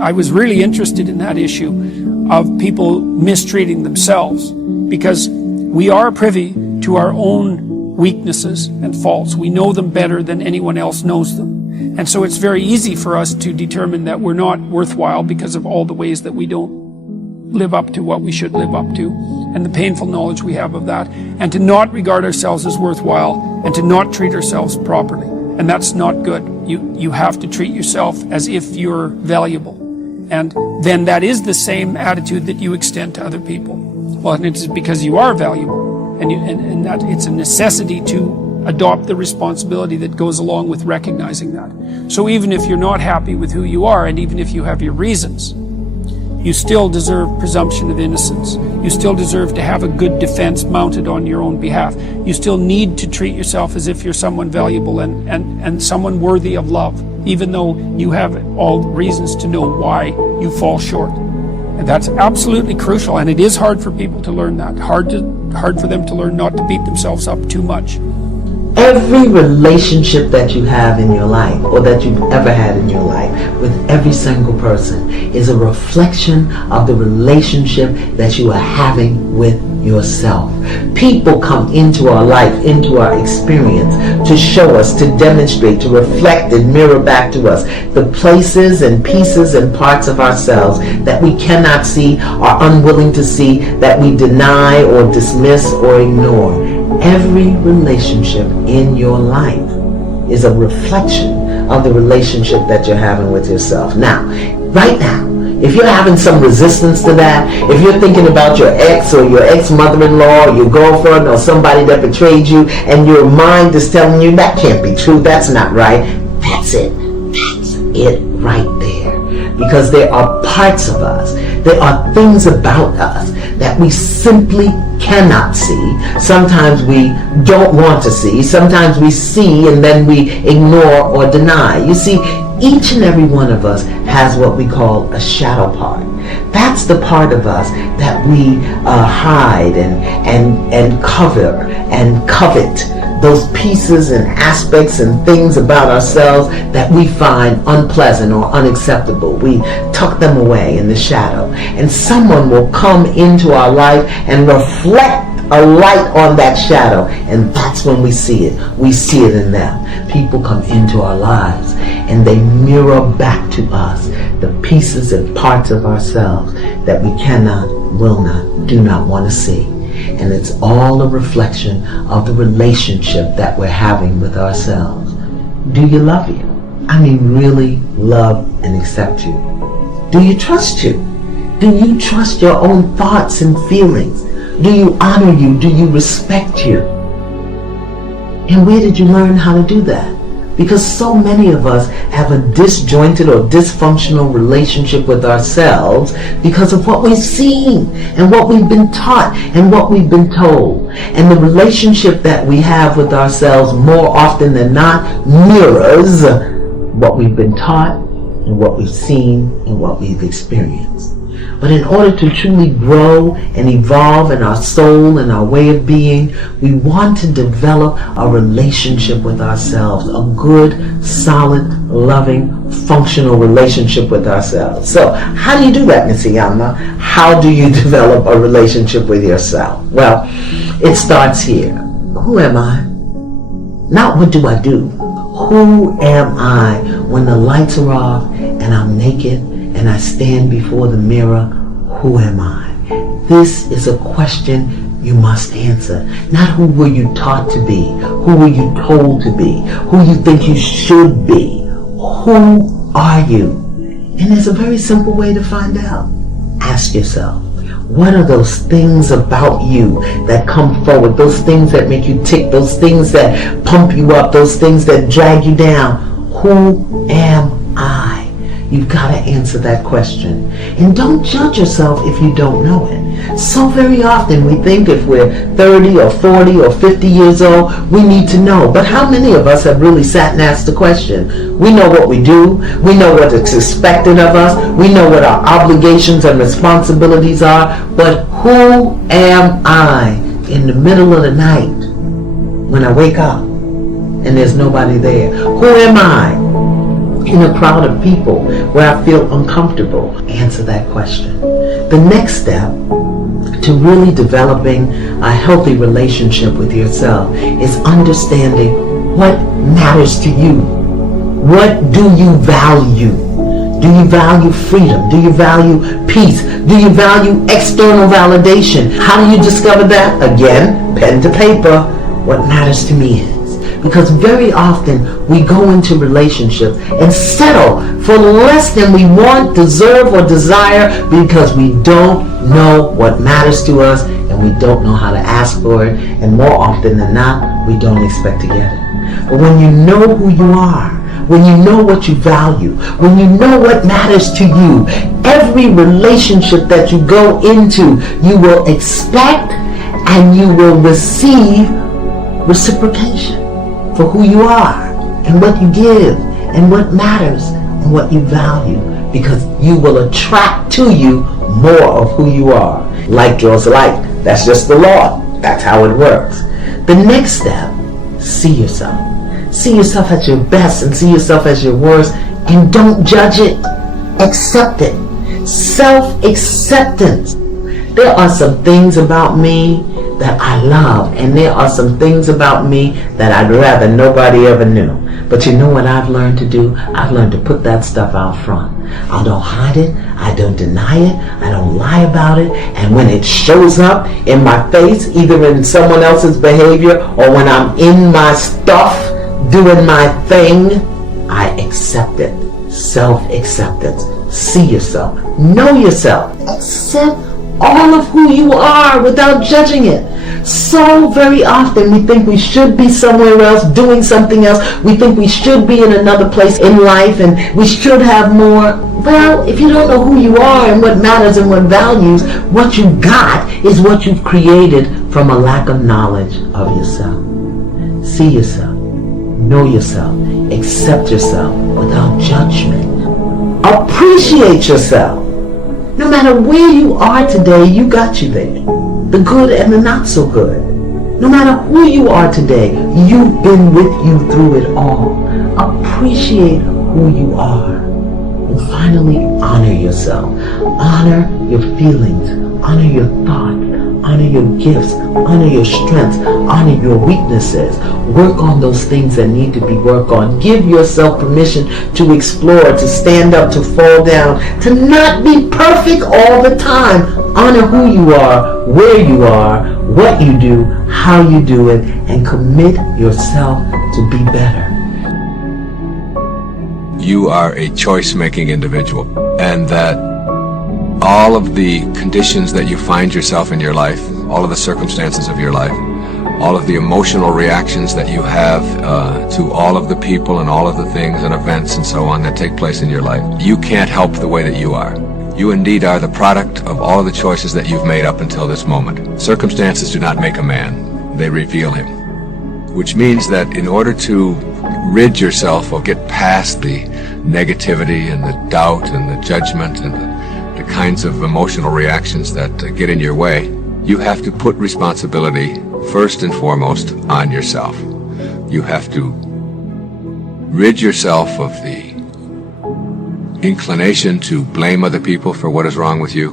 I was really interested in that issue of people mistreating themselves, because we are privy to our own weaknesses and faults. We know them better than anyone else knows them. And so it's very easy for us to determine that we're not worthwhile because of all the ways that we don't live up to what we should live up to, and the painful knowledge we have of that, and to not regard ourselves as worthwhile, and to not treat ourselves properly. And that's not good. You have to treat yourself as if you're valuable. And then that is the same attitude that you extend to other people. Well, and it's because you are valuable, and that it's a necessity to adopt the responsibility that goes along with recognizing that. So even if you're not happy with who you are, and even if you have your reasons, you still deserve presumption of innocence. You still deserve to have a good defense mounted on your own behalf. You still need to treat yourself as if you're someone valuable and someone worthy of love, even though you have all reasons to know why you fall short. And that's absolutely crucial, and it is hard for people to learn that. Hard for them to learn not to beat themselves up too much. Every relationship that you have in your life, or that you've ever had in your life, with every single person, is a reflection of the relationship that you are having with yourself. People come into our life, into our experience, to show us, to demonstrate, to reflect and mirror back to us the places and pieces and parts of ourselves that we cannot see, are unwilling to see, that we deny or dismiss or ignore. Every relationship in your life is a reflection of the relationship that you're having with yourself. Now, right now, if you're having some resistance to that, if you're thinking about your ex or your ex-mother-in-law or your girlfriend or somebody that betrayed you, and your mind is telling you that can't be true, that's not right, that's it. That's it right there. Because there are parts of us, there are things about us that we simply cannot see. Sometimes we don't want to see. Sometimes we see and then we ignore or deny. You see, each and every one of us has what we call a shadow part. That's the part of us that we hide and cover and covet. Those pieces and aspects and things about ourselves that we find unpleasant or unacceptable. We tuck them away in the shadow. And someone will come into our life and reflect a light on that shadow. And that's when we see it. We see it in them. People come into our lives and they mirror back to us the pieces and parts of ourselves that we cannot, will not, do not want to see. And it's all a reflection of the relationship that we're having with ourselves. Do you love you? I mean, really love and accept you? Do you trust you? Do you trust your own thoughts and feelings? Do you honor you? Do you respect you? And where did you learn how to do that? Because so many of us have a disjointed or dysfunctional relationship with ourselves because of what we've seen and what we've been taught and what we've been told. And the relationship that we have with ourselves more often than not mirrors what we've been taught and what we've seen and what we've experienced. But in order to truly grow and evolve in our soul and our way of being, we want to develop a relationship with ourselves, a good, solid, loving, functional relationship with ourselves. So how do you do that, Miss Iyama? How do you develop a relationship with yourself? Well, it starts here. Who am I? Not what do I do. Who am I when the lights are off and I'm naked and I stand before the mirror? Who am I? This is a question you must answer. Not who were you taught to be, who were you told to be, who you think you should be. Who are you? And there's a very simple way to find out. Ask yourself, what are those things about you that come forward, those things that make you tick, those things that pump you up, those things that drag you down? Who am I? You've got to answer that question. And don't judge yourself if you don't know it. So very often we think if we're 30 or 40 or 50 years old, we need to know. But how many of us have really sat and asked the question? We know what we do. We know what is expected of us. We know what our obligations and responsibilities are. But who am I in the middle of the night when I wake up and there's nobody there? Who am I in a crowd of people where I feel uncomfortable? Answer that question. The next step to really developing a healthy relationship with yourself is understanding what matters to you. What do you value? Do you value freedom? Do you value peace? Do you value external validation? How do you discover that? Again, pen to paper. What matters to me is. Because very often we go into relationships and settle for less than we want, deserve, or desire because we don't know what matters to us and we don't know how to ask for it. And more often than not, we don't expect to get it. But when you know who you are, when you know what you value, when you know what matters to you, every relationship that you go into, you will expect and you will receive reciprocation for who you are and what you give and what matters and what you value, because you will attract to you more of who you are. Like draws like. That's just the law. That's how it works. The next step, see yourself. See yourself at your best and see yourself as your worst, and don't judge it. Accept it. Self-acceptance. There are some things about me that I love, and there are some things about me that I'd rather nobody ever knew. But you know what I've learned to do? I've learned to put that stuff out front. I don't hide it. I don't deny it. I don't lie about it. And when it shows up in my face, either in someone else's behavior or when I'm in my stuff, doing my thing, I accept it. Self-acceptance. See yourself. Know yourself. Accept all of who you are without judging it. So very often we think we should be somewhere else doing something else. We think we should be in another place in life and we should have more. Well, if you don't know who you are and what matters and what values, what you got is what you've created from a lack of knowledge of yourself. See yourself. Know yourself. Accept yourself without judgment. Appreciate yourself. No matter where you are today, you got you there. The good and the not so good. No matter who you are today, you've been with you through it all. Appreciate who you are. And finally, honor yourself. Honor your feelings. Honor your thoughts. Honor your gifts. Honor your strengths. Honor your weaknesses. Work on those things that need to be worked on. Give yourself permission to explore, to stand up, to fall down, to not be perfect all the time. Honor who you are, where you are, what you do, how you do it, and commit yourself to be better. You are a choice-making individual, and that all of the conditions that you find yourself in your life, all of the circumstances of your life, all of the emotional reactions that you have to all of the people and all of the things and events and so on that take place in your life, you can't help the way that you are. You indeed are the product of all of the choices that you've made up until this moment. Circumstances do not make a man, they reveal him. Which means that in order to rid yourself or get past the negativity and the doubt and the judgment and the kinds of emotional reactions that get in your way, you have to put responsibility first and foremost on yourself. You have to rid yourself of the inclination to blame other people for what is wrong with you,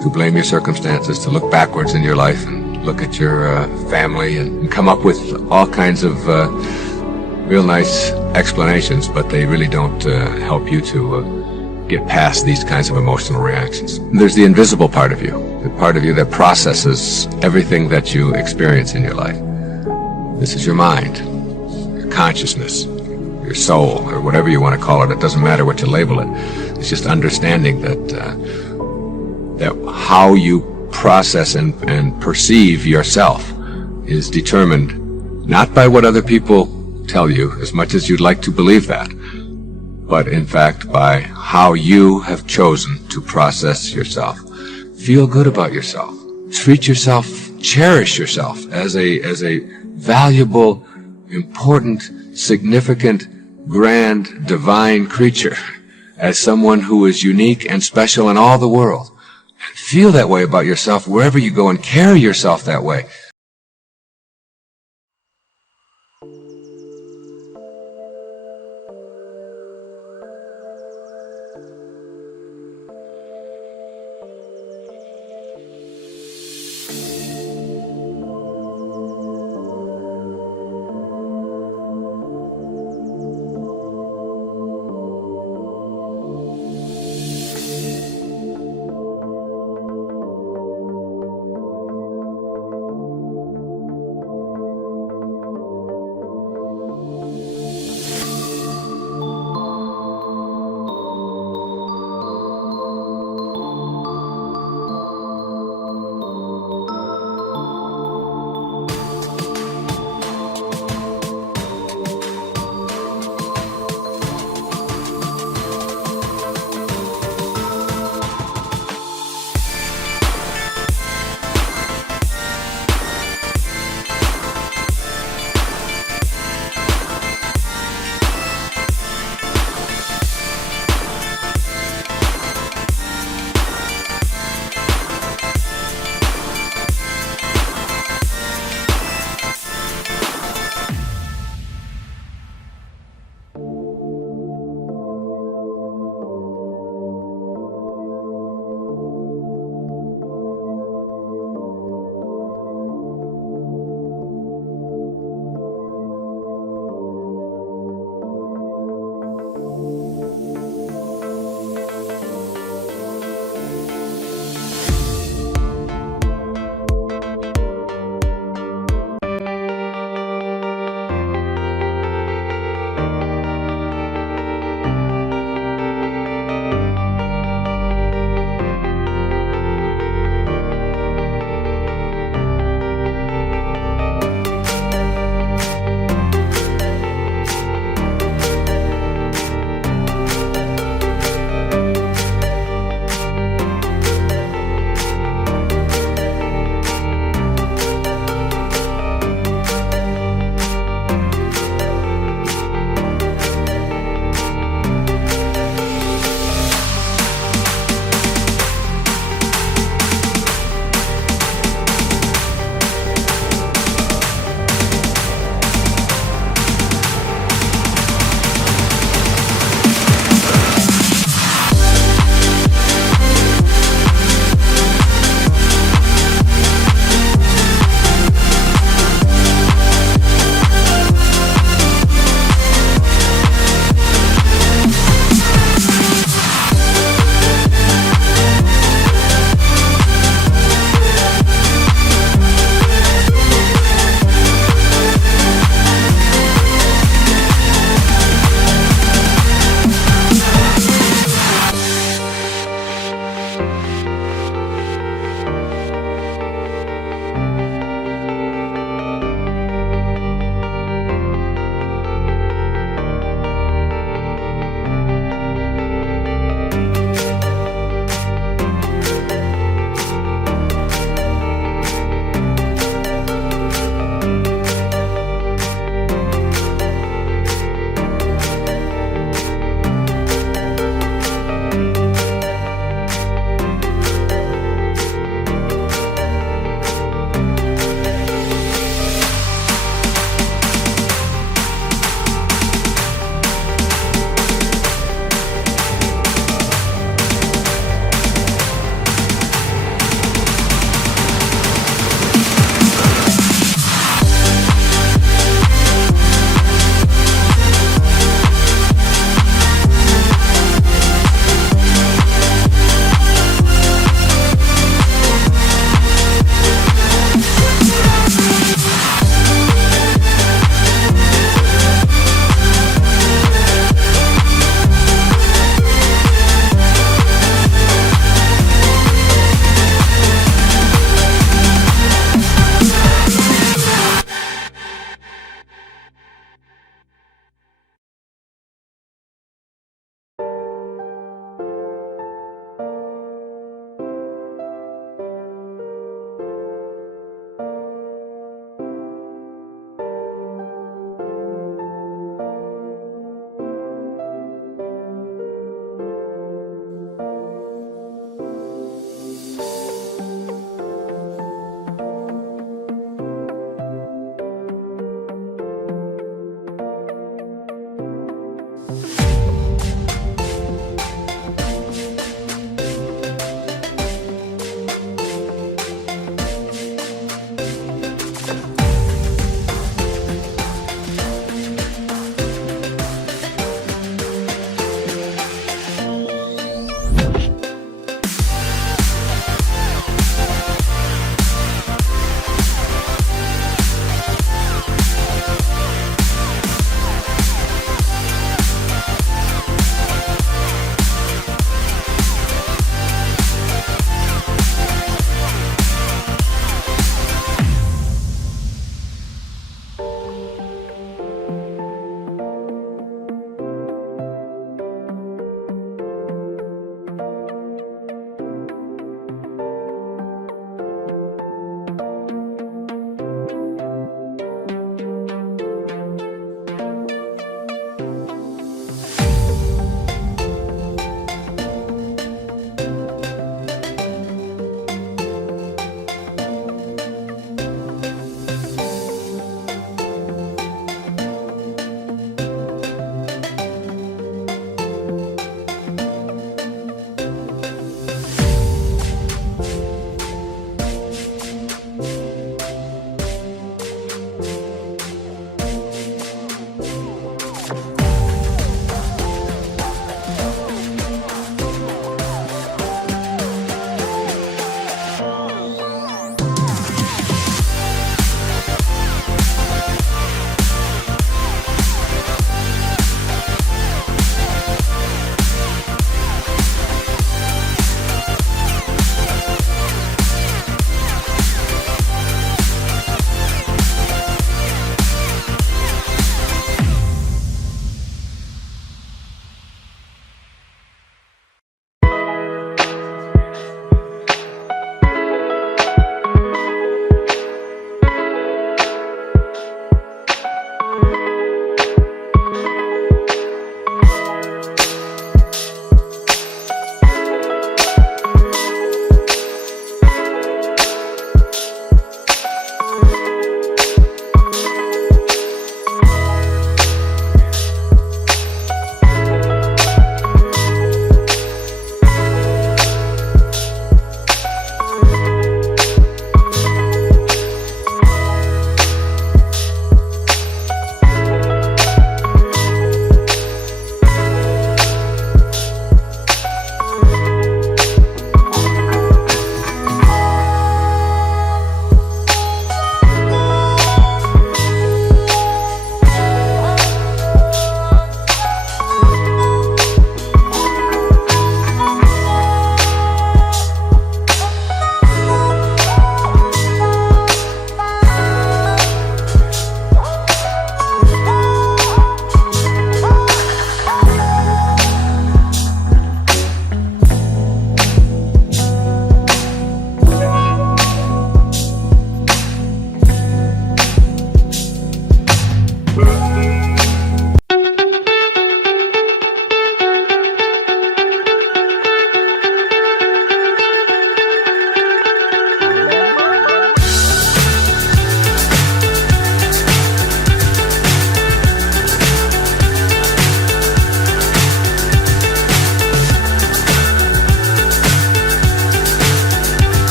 to blame your circumstances, to look backwards in your life and look at your family and come up with all kinds of real nice explanations, but they really don't help you to get past these kinds of emotional reactions. There's the invisible part of you, the part of you that processes everything that you experience in your life. This is your mind, your consciousness, your soul, or whatever you want to call it. It doesn't matter what you label it. It's just understanding that that how you process and perceive yourself is determined not by what other people tell you, as much as you'd like to believe that, but in fact by how you have chosen to process yourself. Feel good about yourself. Treat yourself, cherish yourself as a valuable, important, significant, grand, divine creature, as someone who is unique and special in all the world. And feel that way about yourself wherever you go and carry yourself that way.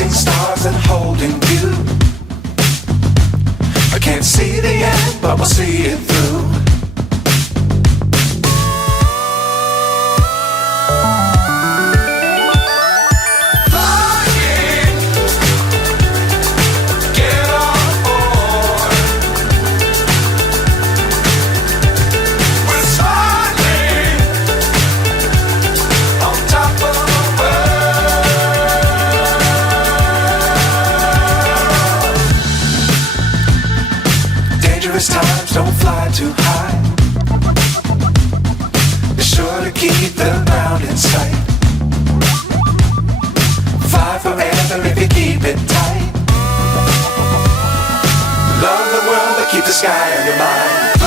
chasing stars and holding you. I can't see the end, but we'll see it through. Flying, get on board. We're smiling on top of the world. Dangerous times, don't fly too high. Be sure to keep the ground in sight. Fly forever if you keep it tight. Love the world, but keep the sky on your mind.